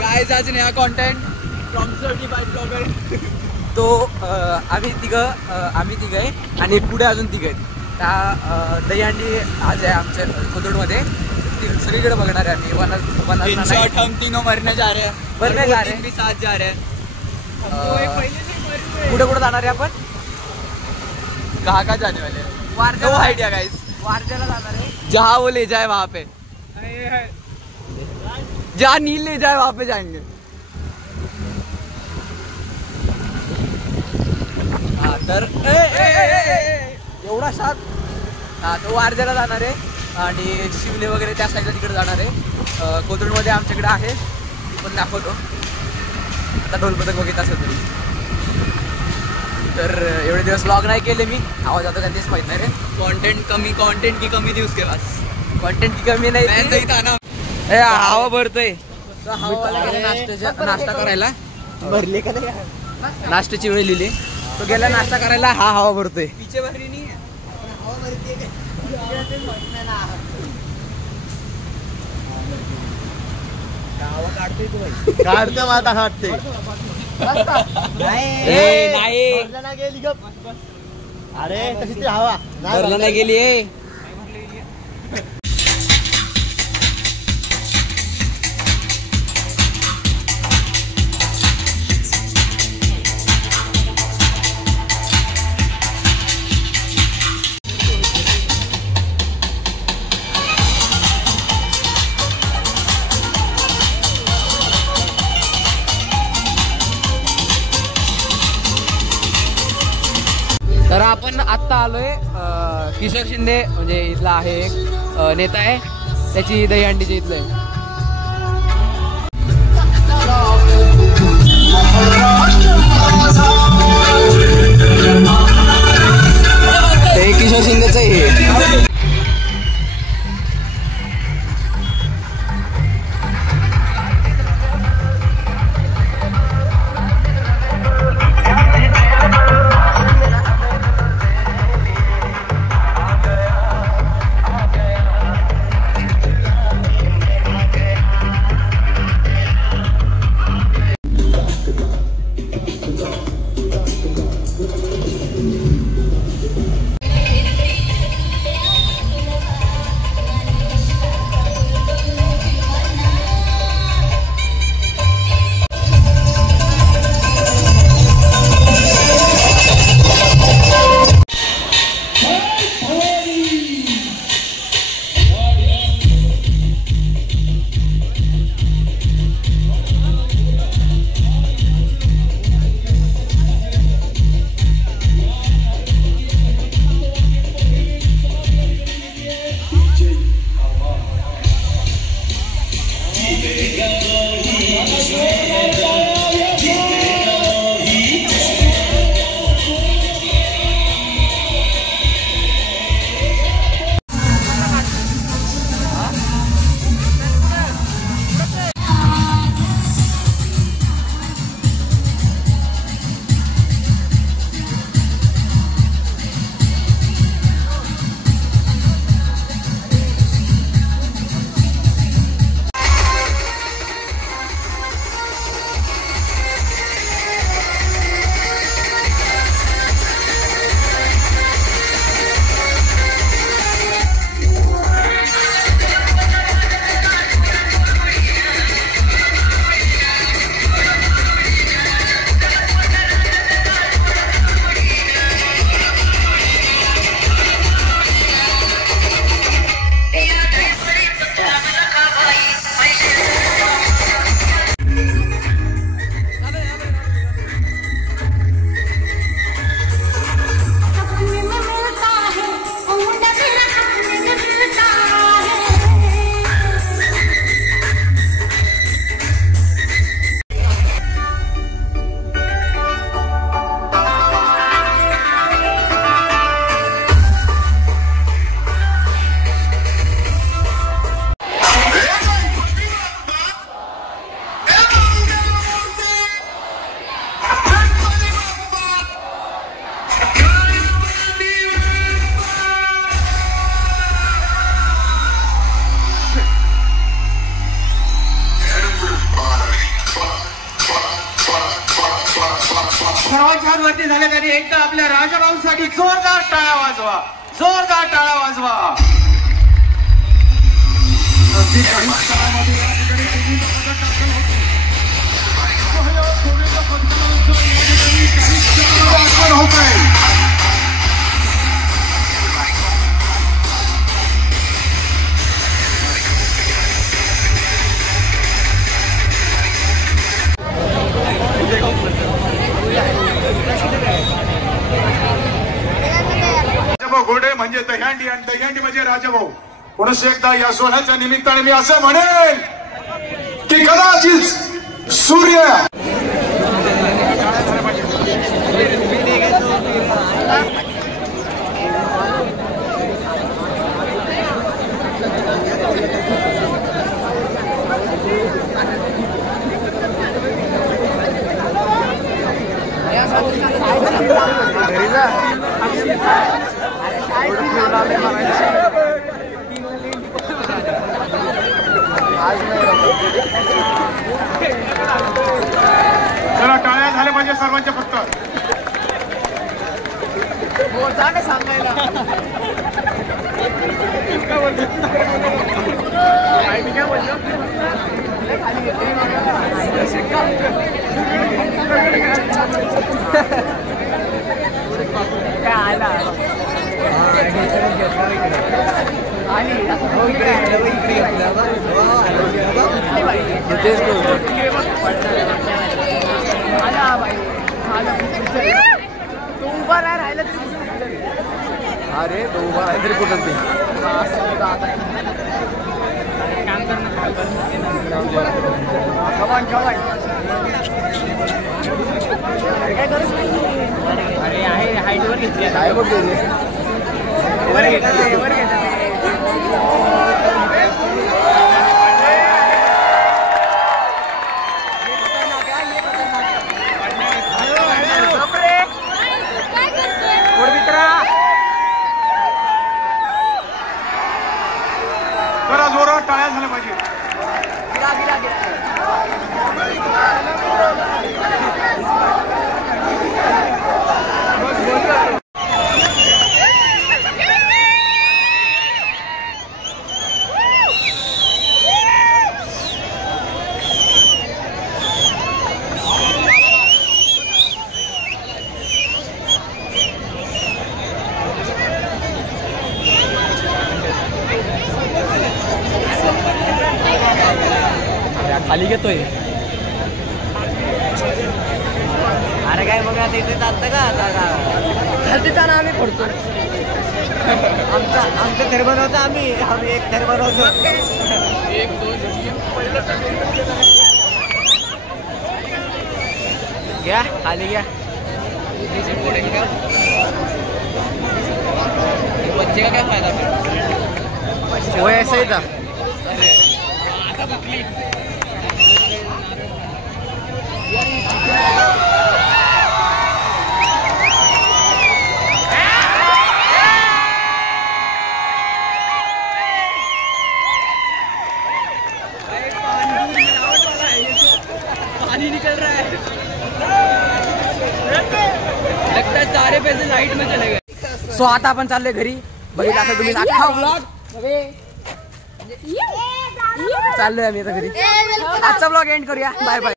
गाइस आज नया content from certified blogger. तो आम्ही तिघ आहे आणि पुढे अजून तिघ आहेत. त्या दहीहंडी आज आहे आमच्या खोदडमध्ये. सगळीकडे बघणार आहे आम्ही. इन शॉर्ट हम तीनों मरने जा रहे हैं. मरने जा रहे हैं. भी साथ जा रहे हैं. कुठे कुठे जाणार आहे आपण? कहाँ जाने वाले हैं? No idea guys. वारजेला जाणार आहे. जहाँ वो ले जाए वहाँ पे. जहाँ नील ले जाए वहाँ पे जाएंगे. हा तर एवढा शात. हा तो वारजेला जाणार आहे आणि शिवले वगैरे त्या साईडला तिकडे जाणार आहे. कोथरूडमध्ये आमच्याकडे आहे, ती पण दाखवतो. आता ढोलपथक बघित असेल तरी. तर एवढे दिवस व्लॉग नाही केले मी. आवाज आता तेच माहित नाही रे. कंटेंट की कमी थी उसके पास. कंटेंट की कमी नाही. हवा भरतोय. हवाला गेला नाश्ता करायला. भरले का नाही? नाश्त्याची वेळ लिहिली. तो गेला नाश्ता करायला. हा हवा भरतोय. पीछे भरली नहीं है. हवा भरती है. काढते माता काढते. नाही अरे कशी ती हवा भरला नाही गेली. तर आपण आत्ता आलोय किशोर शिंदे म्हणजे इथला आहे एक नेता आहे, त्याची दहीहंडीच्या इथलं आहे. ते किशोर शिंदेच आहे. छान वरती झाले तरी एकदा आपल्या राजाभाऊसाठी जोरदार टाळ्या वाजवा, जोरदार टाळ्या वाजवा. अगदी काही काळामध्ये या ठिकाणी तुम्ही होत आहे. राजाभाऊ घोडे म्हणजे दहीहंडी आणि दहीहंडी म्हणजे राजाभाऊ. पुन्हा एकदा या सोहळ्याच्या निमित्ताने मी असं म्हणेन की कदाचित सूर्य जरा टाळ्या झाल्या पाहिजे सर्वांच्या फक्त. सांगायला तो उभा नाही राहिला अरे तो उभा राहिला तरी कुठं ते काम करणं काय करू. अरे आहे हाईटवर घेतली आहे बघ वर घेतली वर घेतली. जरा जोरात टाळ्या झाल्या पाहिजे. खाली घेतोय. अरे काय बघा तिथे चालतं का खालती चाला आम्ही पडतो. आमचं घर बनवतो आम्ही एक घर बनवतो. घ्या खाली घ्या. बच्चे का क्या फायदा वो ऐसा ही था. पानी निकल रहा है. लगता है सारे पैसे लाइट में चले गए. सो आता आपण चाललोय घरी. बघितलं आता तुम्ही अख्खा व्लॉग चाललोय आम्ही आता घरी. आजचा व्लॉग एंड करूया. Bye bye.